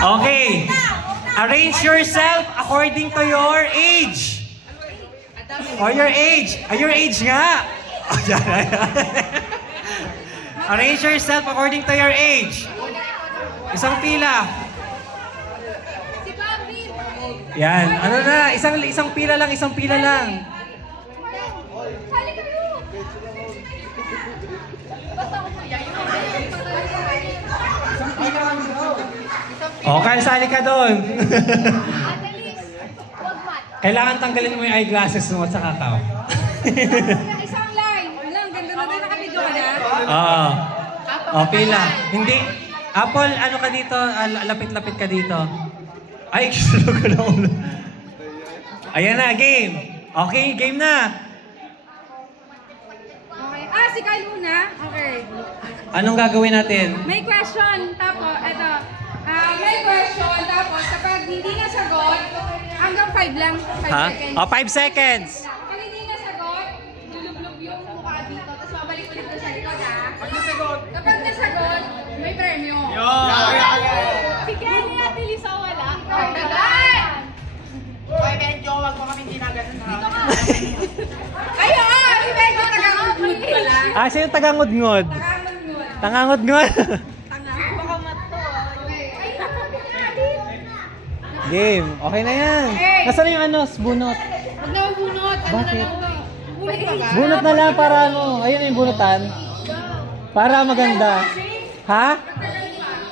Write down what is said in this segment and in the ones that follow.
Okay. Arrange yourself according to your age. Or your age. Your age nga. Arrange yourself according to your age. Isang pila. Yan. Ano na? Isang pila lang. Isang pila lang. Okay, sali ka doon. Kailangan tanggalin mo yung eyeglasses mo at saka ka. Isang line. Alam, ganda na din nakapidyo ka na. Pila. Hindi. Apple, ano ka dito? Lapit-lapit ka dito. Ay, gusto ko na ulo. Ayan na, game. Okay, game na. Okay. Si Kyle muna. Okay. Anong gagawin natin? May question. Tapos, eto. May question. Tapos, kapag hindi nasagot, hanggang 5 lang. 5 seconds. 5 seconds. Pag hindi nasagot, lulublob yung mukha dito. Tapos, babalik ulit ko sa likod, Kapag nasagot, may premyo. Si Kenny at Elisa wala. Hoy, Benjo, wag mo kami ginaganon ha. Kayo si Benjo taga-ngud pala. Sino taga-ngud-ngud? Taga-ngud-ngud. Tanga-ngud-ngud. Baka mato. Game. Okay na yan. Nasaan na yung bunot? Huwag na bunot. Bakit? Bunot pa ba? Bunot na lang para ano. Ayun yung bunutan. Para maganda. Ha?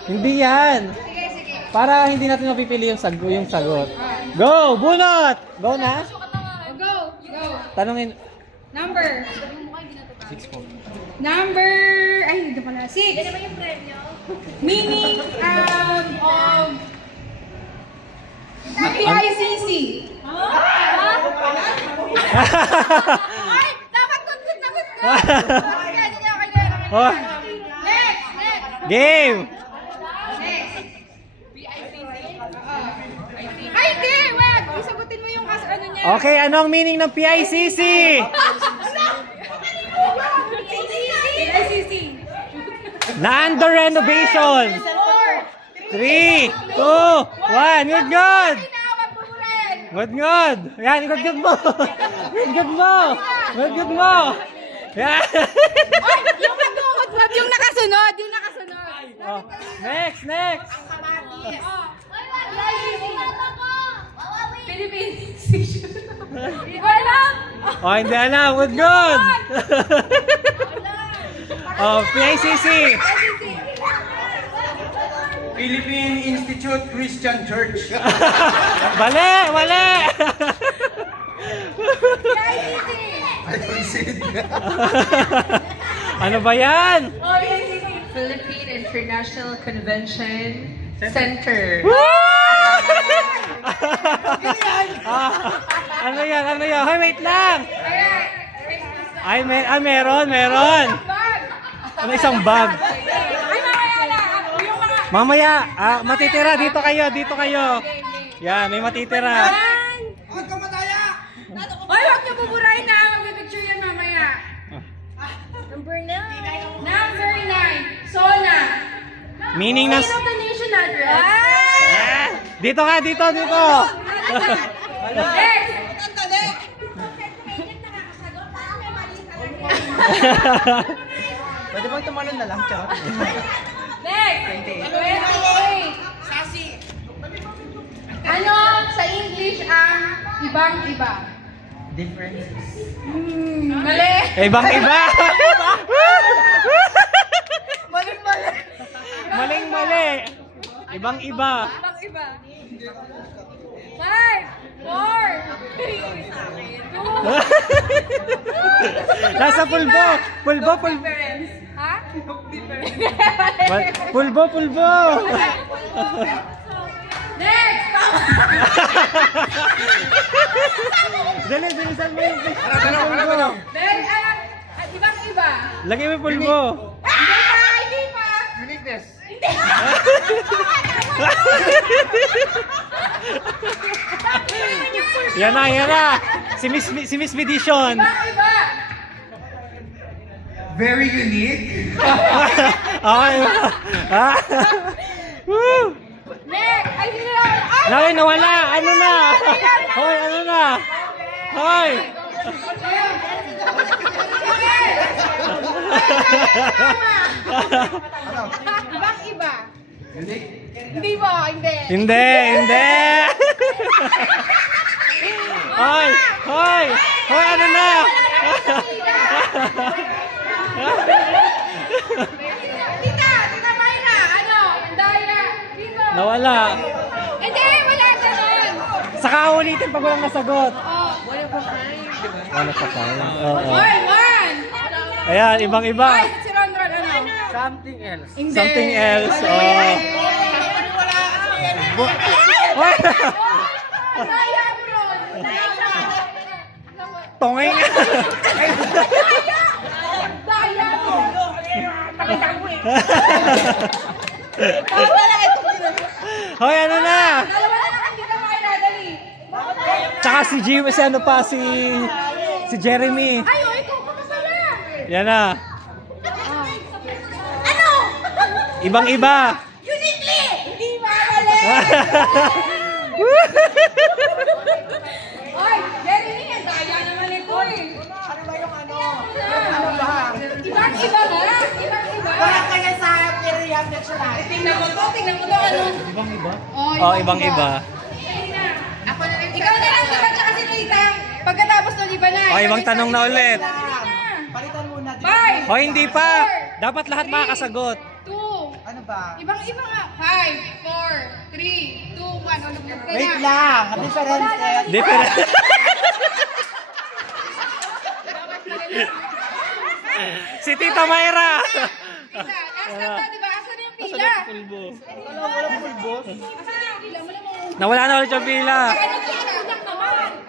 Hindi yan. Para hindi natin mapipili yung sagot. Go! Bunot! Go na? Go! Tanungin. Number. 6 po. Number... Ay, hindi pala. 6. Yan naman yung premyo. Meaning of... PICC. Ay! Dapat good. Oh. Next! Game! Ay, hindi! Wag! Isagutin mo yung ano niya. Okay, anong meaning ng PICC? PICC. Na-under renovation. 3, 2, 1. Good. Yan, good mo. Good mo. Yan. Ay, yung nagmumudwad, yung nakasunod. Next. Philippines. Hindi ko alam. Hindi alam. Good. PICC. Philippine Institute Christian Church. Mali. I concede. Ano ba yan? Philippine International Convention Center. Ano yan? Hoy, wait lang. Meron. Ano isang bag? Ay, mamaya na. Yung mga... Mamaya, matitira. Dito kayo. Yan, may matitira. Huwag ka mataya! Ay, huwag niyo buburahin na. Mag-picture yan mamaya. Number 9. Number 9. Sona. Meaning ng... The nation address. Dito ka. Next. Pwede bang tumalon na lang, Chot? Next. Sasi! Ano sa English ang ibang-iba? Differences. Mali. Ibang-iba. Maling-mali. Ibang-iba. Ibang-iba. 5, 4, 3, 2. Nasa pulbo. Difference. Ha? Pulbo. Next. Dali, bilisan mo yung pulbo. Then, ibang-iba. Lagay mo yung pulbo. Hindi pa. Uniqueness. Yan na. Si Miss Medition. Ibang-iba. Very unique. Okay. Woo! Next. Ay, nawala. Ano na? Hoy, ano na? Hoy. Ibang iba. Hindi ba? Hindi. Hindi. Hoy, hoy. Hoy, ano na? Tita Mayra, ano? Daya. Dito. Nawala. Hindi, wala ganun. Saka ulitin pag walang nasagot. Oh. Ano pa tayo? Oo. One. Ayan, ibang-iba. Ay, si Ron, ano? Something else. Hindi. Something else. Oh. Hoy. Daya, Ron. Tongeng. Daya. Hoy, ano na? Dalawa na lang, Tita Mayra, dali. Tsaka si Jim, si ano pa, si Jeremy. Ay, oh, ikaw pa pala. Yan na. Ano? Ibang-iba. Uniquely! Hindi mawala! Oy, Jeremy, ang daya naman ito eh. Ano ba yung ano? Ano ba? Ibang-iba nga. Ibang-iba. Wala kaya sa area national. Tingnan mo to, ano? Ibang-iba? Oh, Oh, ibang-iba. Ako na lang. Ikaw na lang, diba? Tsaka si Lita. Pagkatapos to, di ba na? Oh, ibang tanong na ulit. Palitan muna. Five. Hoy, hindi pa. Dapat lahat makakasagot. 2. Ano ba? Ibang-iba nga. 5, 4, 3, 2, 1. Ulog na. Wait lang. Ang difference eh. Different. Si Tita Mayra. Tita, asan to, di ba? Asan yung pila? Walang pulbos. Asan yung pila? Wala mo. Nawala na ulit yung pila. Ano pila?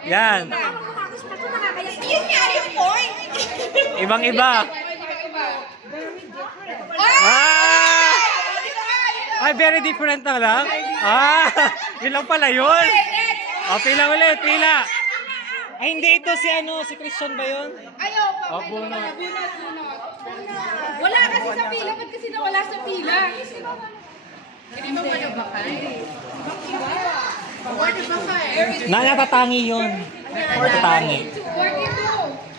Yan. Yun nga yung point. Ibang-iba. Iba-iba. Ah! Ay, very different na lang. Ah, yun lang pala yun. O, pila ulit, pila. Ay, hindi ito si ano, si Christian ba yun? Ayaw pa. Oh, bunot. Bunot. Wala kasi sa pila. Ba't kasi nawala sa pila? Hindi mo malabakay. Natatangi yun. Natatangi. 42.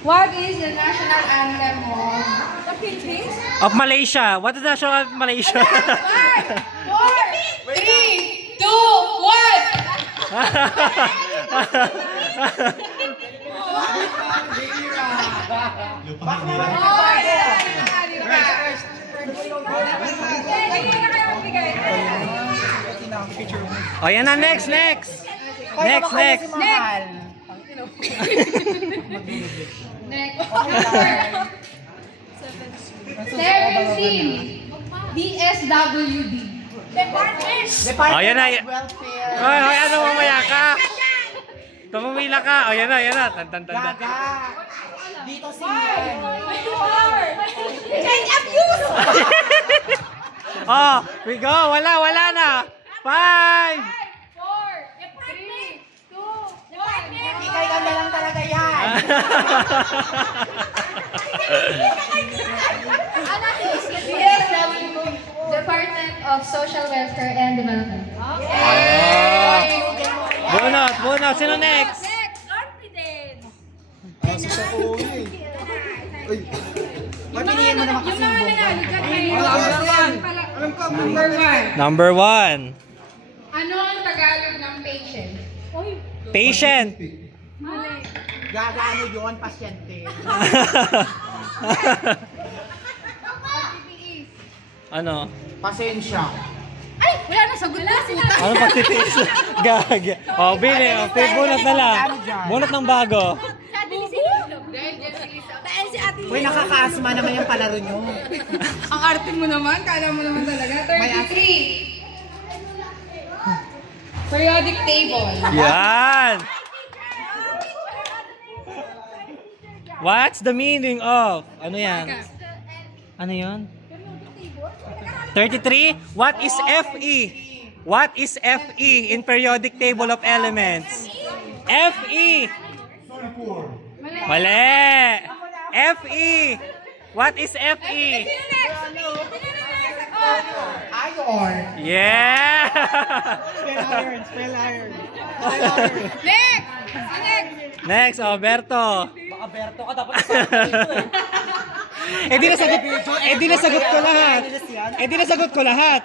What is the national anthem of the Philippines? Of Malaysia. What is the national of Malaysia? 5, 4, 3, 2, 1. O, yan na. Next. Next. Next. Next. 17. DSWD. O, yan na. Welfare. Hoy, ano mamaya ka? Tumumila ka. O, yan na. Tan. Gaga. Dito si... Change of use! Oh, we go. Wala na. 5. 4, 3, 2, 1. Ikay ganda lang talaga yan. DSWD, Department of Social Welfare and Development. Bunot. Sino next? Confidence. Pagpiliin mo naman kasi yung bomba. Number 1. Ano ang Tagalog ng patient? Patient. Mali. Gaga ano yun, pasyente. Ano? Pasensya. Ay, wala na sagot na puta. Ano pagtitiis? Gaga. O, bili. Bunot na lang. Bunot ng bago. Uy, nakakaasma naman yung palaro nyo. Ang arte mo naman, kala mo naman talaga. 33. Periodic table. Yan. What's the meaning of? Ano yan? Ano yun? 33? What is FE? What is FE in periodic table of elements? FE. Mali. FE. What is FE? Sino next? Ayo. or. Yeah! Spell iron. Next! Next! Next, oh, Berto. Baka Berto ka, dapat Eh di nasagot ko lahat. Eh di nasagot ko lahat.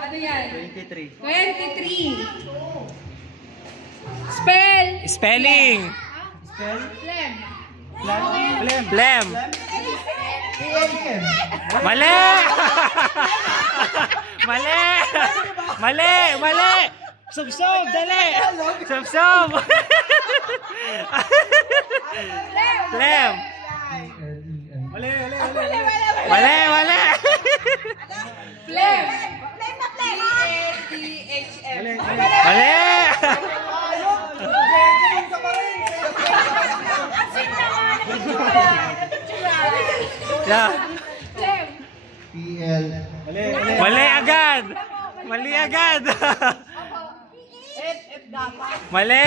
Ano yan? 23. 23. Spell. Spelling. Phlegm. Phlegm. Mali! Mali! Subsob, dali! Subsob! Phlegm. Mali! Phlegm. Mali! Yeah. Phlegm. PL. Mali agad! Mali!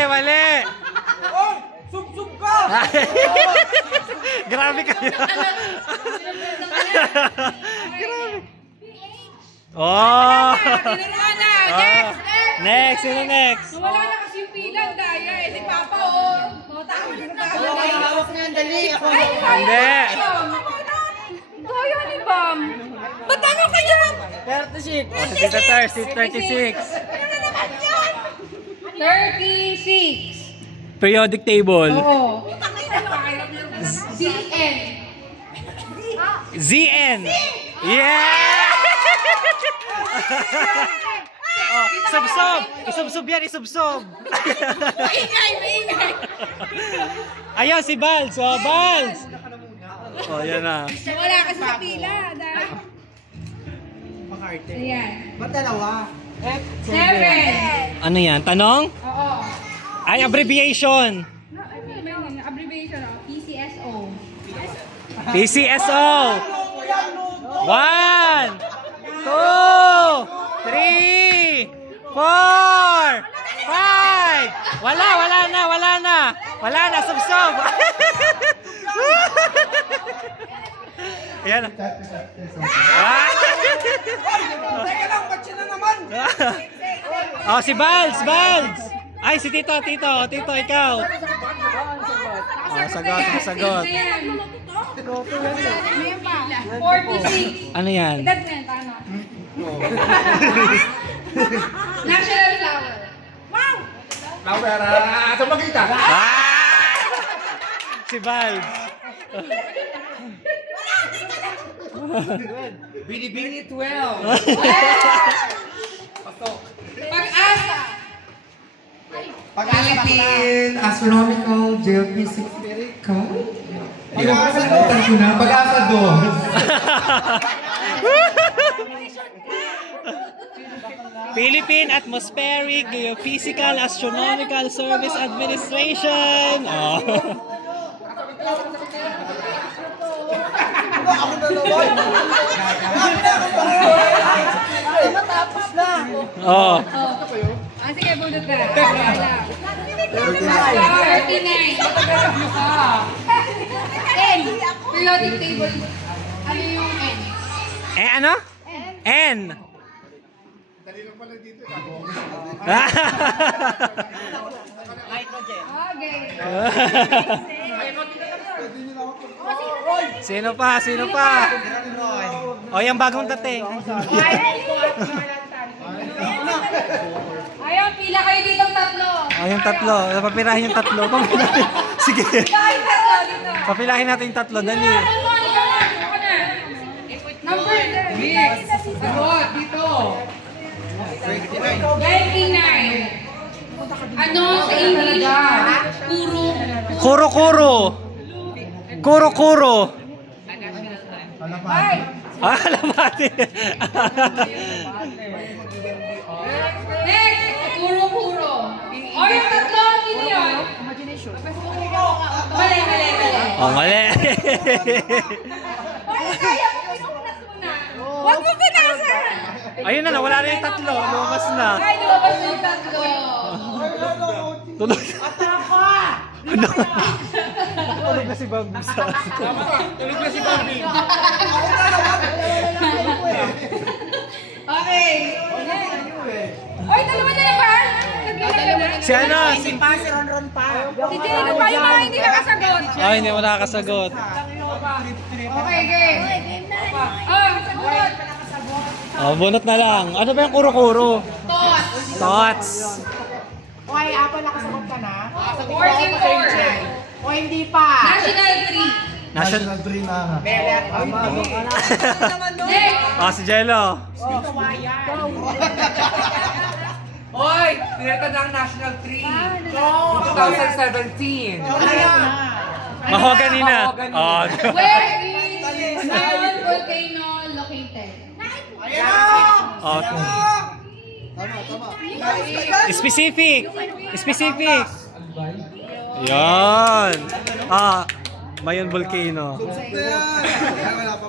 Oh! Sub ka! Grabe kayo! Oh! Tinuruan na. Next! Next! Sino next? Wala na kasi yung pila. Daya eh. Si Papa oh. Tama ulit na. Hawak na yan, dali. Ako. Hindi! Daya ni Bam. Ba't ano kayo? 36. Oh, si Tita Tar, si 36. 36. Periodic table. Oo. ZN. ZN. Yeah! Oh, subsob! Isubsob yan, isubsob! Maingay. Ayan, si Balz. Oh, Balz! Oh, yan na. Wala kasi sa pila. Ayan. Ba't dalawa? 7. Ano yan? Tanong? Oo. Ay, abbreviation. Abbreviation of PCSO. PCSO. 1, 2, 3, 4, 5. Wala na, subsob. Ayan. Teka lang, ba't siya na naman? Oh, si Balz. Ay, si Tito, ikaw. Oh, sagot. Ayan pa. 46. Ano yan? Edad na yan, tama. National flower. Wow! Flower, sa magkita. Si Balz. Bini-bini 12. Pag-asa. Philippine Astronomical Geophysical. Nakalimutan ko na. Pag-asa doon. Philippine Atmospheric Geophysical Astronomical Service Administration. Oh. Matapos na. Oh. Sige, bunot na. 39. N. Periodic table. Ano yung N? Eh, ano? N. Okay. Sino pa? O, yung bagong dating. Ayaw, pila kayo dito tatlo. O, yung tatlo. Papilahin yung tatlo. Sige. Kain tatlo dito. Papilahin natin yung tatlo. Dali. Number 3. Sagot, dito. 29. Ano sa English? Kuro. Ay! Alamati. Next! Kuro. O yung tatlo, sino yun? Mali. O, mali. Kaya mo, pinupunas muna. Huwag mo punasan! Ayun na, wala na yung tatlo. Lumabas na. Ay, lumabas yung tatlo. Tulog. Tulog na si Bobby. Tulog na si Bobby. Si ano? Si Jeno pa yung mga hindi nakasagot. Ay, hindi mo nakakasagot. Okay, game. Oh, sagot. Oh, bunot na lang. Ano ba yung kuro-kuro? Thoughts. Thoughts. Okay, ako nakasagot ka na. Fourth and fourth. O hindi pa. National tree. National Dream na. Next. Oh, si Jello. Oy! Pinirta na ang National Tree. 2017. Mahogany na. Oh, Where is Mayon volcano located? oh. Specific. Specific. Yan. Ah, Mayon Volcano.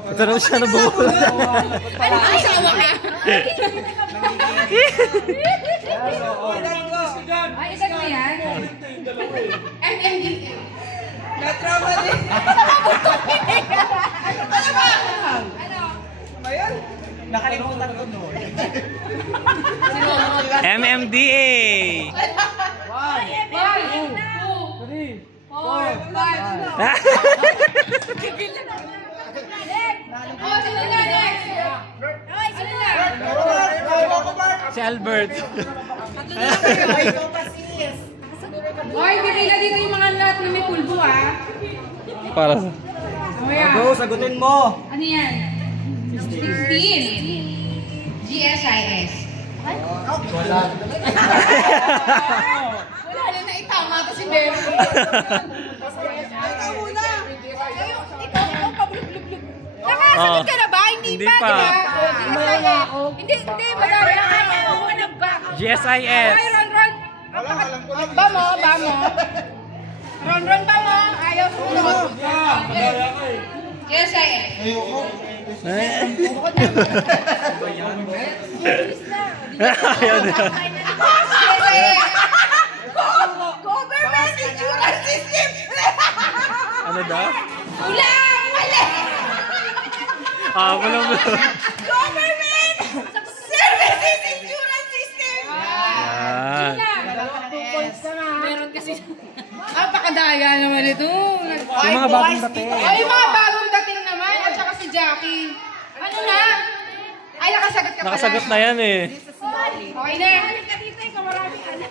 Ito raw siya nabuhol. Ano ang asawa ka? Ay, isang mo yan? MMDA. Natrama din. Ano ba? Ano? Nakalimutan ko noon. MMDA. 1, 2, 3, 4, 5. Oh, sino na next? Ay, sino na? Si Albert. Oy, pipila dito yung mga lahat na may pulbo, ah. Para sa... Oh, yeah. sagutin mo. Ano yan? 16. GSIS. Wala. Wala na naitama to si Bebe. Ikaw muna. Ikaw pablublub. Nakasagot ka na ba? Hindi pa, di ba? Hindi, madali lang ako. GSIS. Ay, Ron. Ba mo. Ron, ba mo? Ayaw sumunod. GSIS. Ayaw na. Government insurance system! Ano daw? Ulang! Mali! Ah, walang... Government services insurance system! Yan. Meron kasi... Pakadaya naman ito. Yung mga bagong dating. Ay, yung mga bagong dating naman. At saka si Jackie. Ano na? Ay, nakasagot ka pala. Nakasagot na yan eh. Okay na. Halika dito, ikaw maraming alam.